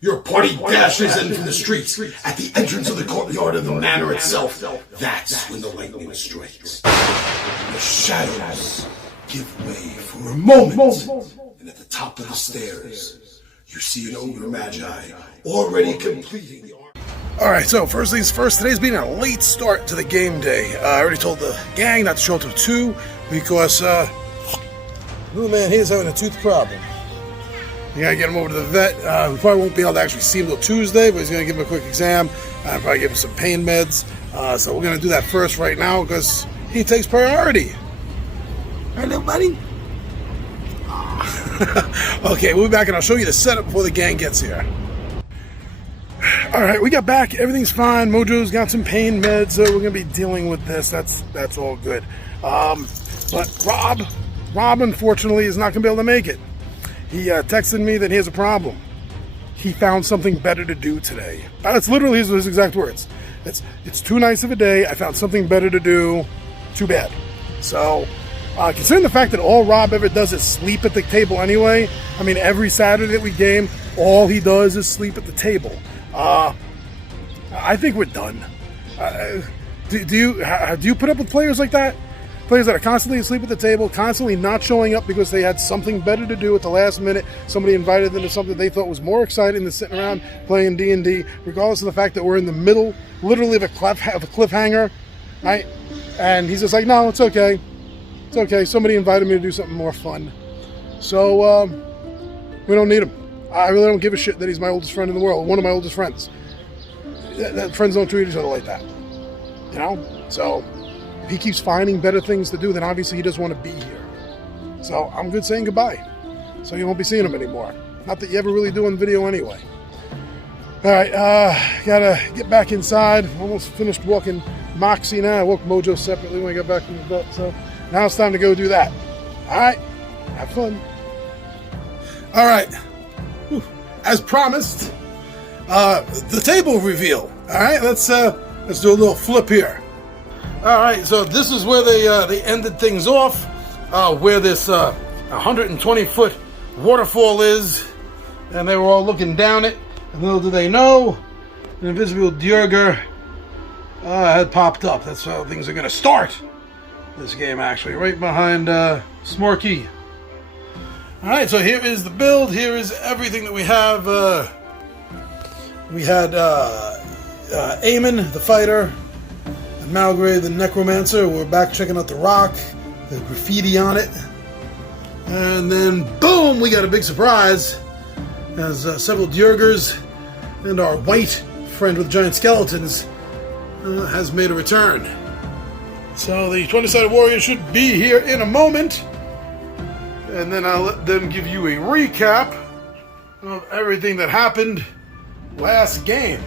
Your party dashes in from the streets at the entrance of the courtyard of the manor itself. That's when the lightning strikes. The shadows give way for a moment. And at the top of the stairs, you see an ogre magi already completing the arc. Alright, so first things first, today's been a late start to the game day. I already told the gang not to show up till 2 because, little man here's having a tooth problem. You gotta get him over to the vet. We probably won't be able to actually see him till Tuesday, but he's gonna give him a quick exam. Probably give him some pain meds. So we're gonna do that first right now because he takes priority. Hello, buddy. Okay, we'll be back and I'll show you the setup before the gang gets here. Alright, we got back. Everything's fine. Mojo's got some pain meds, so we're gonna be dealing with this. That's all good. But Rob unfortunately is not gonna be able to make it. He texted me that he has a problem. He found something better to do today. That's literally his exact words. It's too nice of a day. I found something better to do. Too bad. So, considering the fact that all Rob ever does is sleep at the table anyway, I mean, every Saturday that we game, all he does is sleep at the table. I think we're done. Do you put up with players like that? Players that are constantly asleep at the table, constantly not showing up because they had something better to do at the last minute. Somebody invited them to something they thought was more exciting than sitting around playing D&D, regardless of the fact that we're in the middle, literally of a cliffhanger, right? And he's just like, no, it's okay. It's okay. Somebody invited me to do something more fun. So, we don't need him. I really don't give a shit that he's my oldest friend in the world, one of my oldest friends. Friends don't treat each other like that, you know? So, if he keeps finding better things to do, then obviously he doesn't want to be here. So I'm good saying goodbye. So you won't be seeing him anymore. Not that you ever really do on video anyway. Alright, gotta get back inside. Almost finished walking Moxie now. I woke Mojo separately when I got back from the vet. So now it's time to go do that. Alright, have fun. Alright, as promised, the table reveal. Alright, let's do a little flip here. Alright, so this is where they ended things off, where this 120-foot waterfall is, and they were all looking down it, and little do they know, an invisible Djurgr had popped up. That's how things are going to start this game, actually, right behind Smorky. Alright, so here is the build, here is everything that we have. We had Eamon, the fighter, Malgrave the Necromancer. We're back checking out the rock, the graffiti on it, and then boom, we got a big surprise as several Djurgrs and our white friend with giant skeletons has made a return. So the 20-sided warrior should be here in a moment, and then I'll let them give you a recap of everything that happened last game.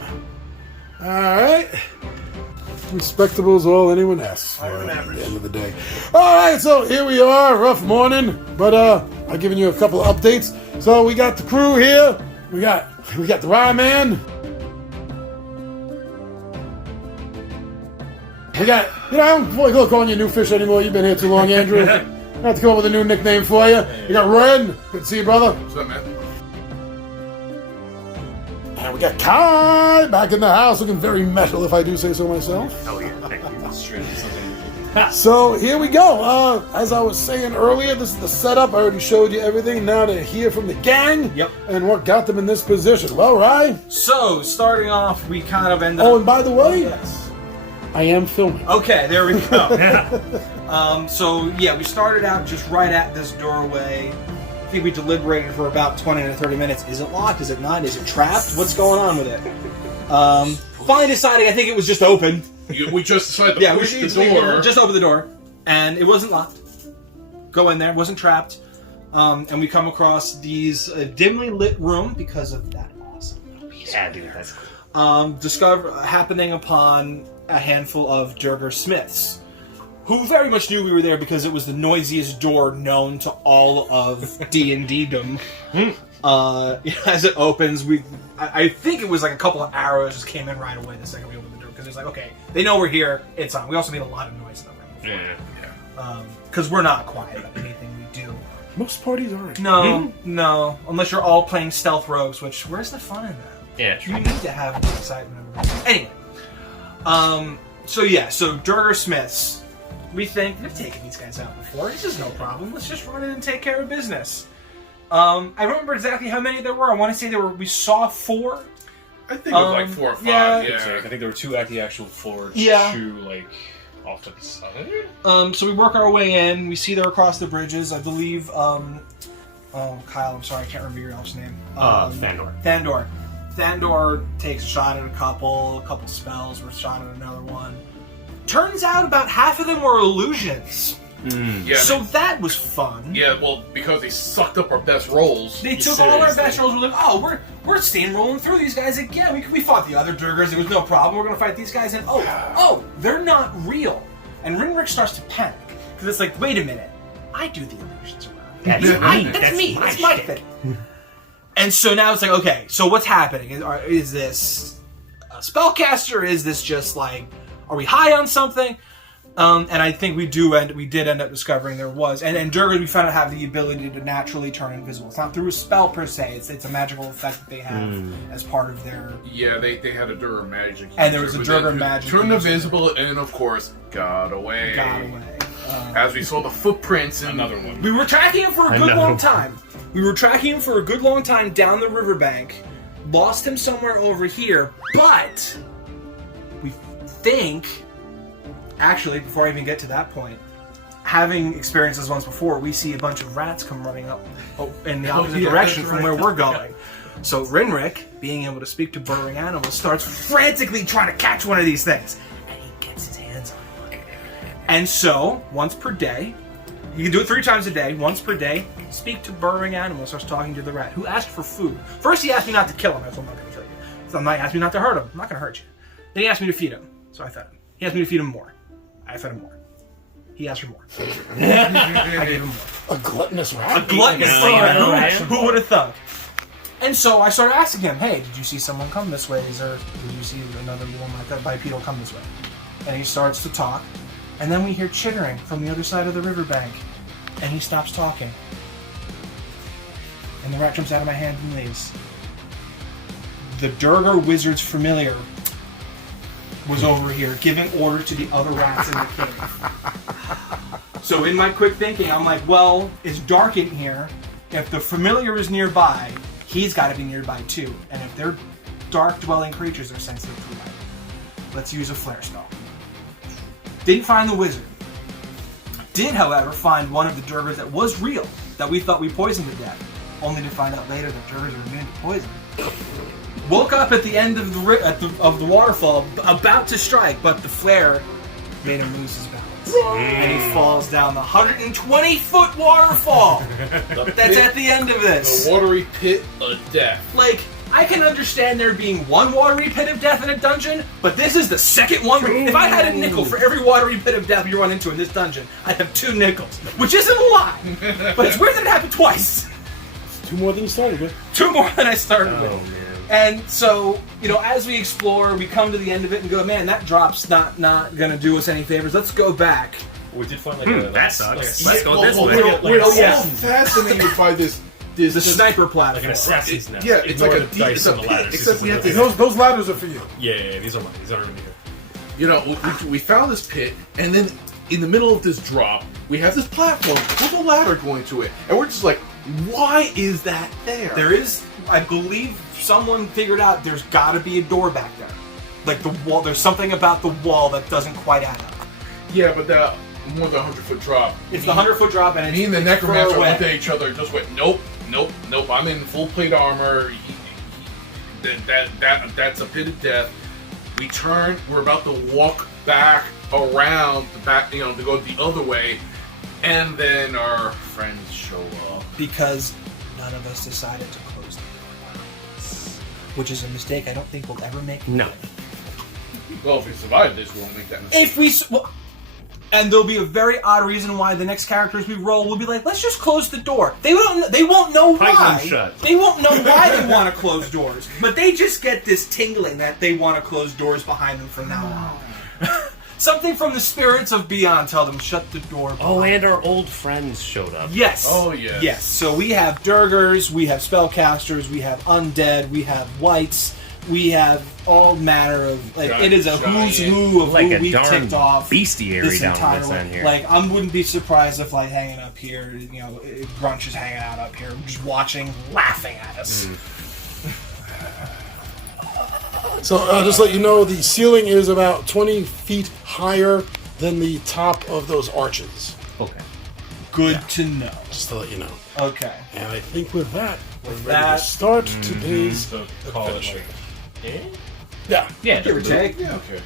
Alright. Respectable is all anyone asks for at the end of the day. Alright, so here we are, rough morning, but I've given you a couple of updates. So we got the crew here, we got the Rye Man. We got, I don't want to call you New Fish anymore, you've been here too long, Andrew. I have to come up with a new nickname for you. You got Ren, good to see you, brother. What's up, man? And we got Kai back in the house, looking very metal, if I do say so myself. Oh yeah, thank you. That's true. So here we go. As I was saying earlier, this is the setup. I already showed you everything. Now to hear from the gang. Yep. And what got them in this position. Well, Rye. So starting off, we kind of ended. Oh, and by the way, yes. I am filming. Okay, there we go. So yeah, we started out just right at this doorway. I think we deliberated for about 20 to 30 minutes. Is it locked? Is it not? Is it trapped? What's going on with it? Finally deciding, I think it was just open. We just decided to push the door. Just open the door, and it wasn't locked. Go in there, it wasn't trapped. And we come across these dimly lit room because of that awesome little piece. Yeah, dude, that's cool. Happening upon a handful of Djurgr Smiths, who very much knew we were there because it was the noisiest door known to all of D&D-dom. As it opens, I think it was like a couple of arrows just came in right away the second we opened the door, because it's like, okay, they know we're here, it's on. We also made a lot of noise in the room. Yeah. Because we're not quiet about anything we do. Most parties aren't. No, no. Unless you're all playing stealth rogues, which where's the fun in that? Yeah, You true. need to have the excitement of it. Anyway. So Durgar Smiths. We think we've taken these guys out before. This is no problem. Let's just run in and take care of business. I remember exactly how many there were. I want to say we saw 4. I think it was like 4 or 5. yeah. Yeah. I think there were 2 at the actual forge. Yeah. 2 like off to the side. So we work our way in. We see they're across the bridges. I believe. Kyle, I'm sorry, I can't remember your elf's name. Thandor. Thandor takes a shot at a couple spells, we're shot at another one. Turns out about half of them were illusions. Yeah, So that was fun. yeah, well, because they sucked up our best rolls. They took all our best rolls. We're like, oh, we're steamrolling through these guys again. We fought the other Durgars. There was no problem. We're gonna fight these guys, and oh, they're not real. And Rinrick starts to panic because it's like, wait a minute, I do the illusions around. That's me. That's my thing. And so now it's like, okay, so what's happening? Is this a spellcaster? Is this just like, are we high on something? And I think we did end up discovering there was, and Durgars we found out have the ability to naturally turn invisible. It's not through a spell per se. It's a magical effect that they have as part of their. Yeah, they had a Durgar magic. And there was a user, but Durgar then magic turned user. invisible, and of course, got away. Got away. As we saw the footprints in Another one. We were tracking him for a good long time. Down the riverbank. Lost him somewhere over here, but we think. Actually, before I even get to that point, having experienced this once before, we see a bunch of rats come running up in the opposite direction from where we're going. So Rinrick, being able to speak to burrowing animals, starts frantically trying to catch one of these things. And he gets his hands on one. And so, once per day, you can do it 3 times a day, once per day, speak to burrowing animals, starts talking to the rat, who asked for food. First he asked me not to kill him, that's what I'm not going to kill you. So he asked me not to hurt him, I'm not going to hurt you. Then he asked me to feed him, so I fed him. He asked me to feed him more. I fed him more. He asked for more. I gave him more. A gluttonous rat. A gluttonous Yeah. rat. Who would have thunk? And so I started asking him, hey, did you see someone come this way? Did you see another one like that bipedal come this way? And he starts to talk. And then we hear chittering from the other side of the riverbank. And he stops talking. And the rat jumps out of my hand and leaves. The Durgar Wizard's familiar was over here giving orders to the other rats in the cave. So in my quick thinking, I'm like, well, it's dark in here. If the familiar is nearby, he's got to be nearby too. And if they're dark-dwelling creatures, they're sensitive to light. Let's use a flare spell. Didn't find the wizard. Did, however, find one of the Durgars that was real, that we thought we poisoned to death. Only to find out later that Durgars are immune to poison. Woke up at the end of the waterfall, about to strike, but the flare made him lose his balance. And he falls down the 120-foot waterfall that's at the end of this. the watery pit of death. Like, I can understand there being one watery pit of death in a dungeon, but this is the second one. If I had a nickel for every watery pit of death you run into in this dungeon, I'd have 2 nickels, which isn't a lot, but it's weird that it happened twice. 2 more than you started with. 2 more than I started with. man. And so, as we explore, we come to the end of it and go, man, that drop's not gonna do us any favors. Let's go back. We did find like That sucks. Let's go Well, this well, way. we're all yeah. fascinated by this The sniper platform. like an assassin's nest. Yeah, it's Ignore like the dice and the ladders. except we have to. Those ladders are for you. Yeah, these are mine. These aren't really here. You know, we found this pit, and then in the middle of this drop, we have this platform with a ladder going to it, and we're just like, why is that there? There is, I believe, someone figured out there's got to be a door back there. Like the wall, there's something about the wall that doesn't quite add up. Yeah, but that more than 100-foot drop. It's the 100-foot drop, and it's Me and the it's necromancer far away. looked at each other and just went, nope. I'm in full plate armor. That's a pit of death. We turn. We're about to walk back around the back, to go the other way, and then our friends show up. Because none of us decided to close the door, which is a mistake I don't think we'll ever make. No. Well, if we survive this, we won't make that mistake. If we, and there'll be a very odd reason why the next characters we roll will be like, let's just close the door. They won't know Pipe why. them shut. They won't know why they want to close doors, but they just get this tingling that they want to close doors behind them from now on. Something from the spirits of beyond tell them shut the door. Oh, and our old friends showed up. Yes. Oh, yes. Yes. So we have Durgers, we have spellcasters, we have undead, we have wights, we have all manner of it is a who's who of like who a we've darn ticked off bestiary this down entire this end here. Like, I wouldn't be surprised if hanging up here, Grunch is hanging out up here, just watching, laughing at us. So just to let you know, the ceiling is about 20 feet higher than the top of those arches. Okay. Good to know. Just to let you know. Okay. And I think with that, we're ready that- to start today's So call it like. Yeah. Yeah, Give or take. Yeah, okay.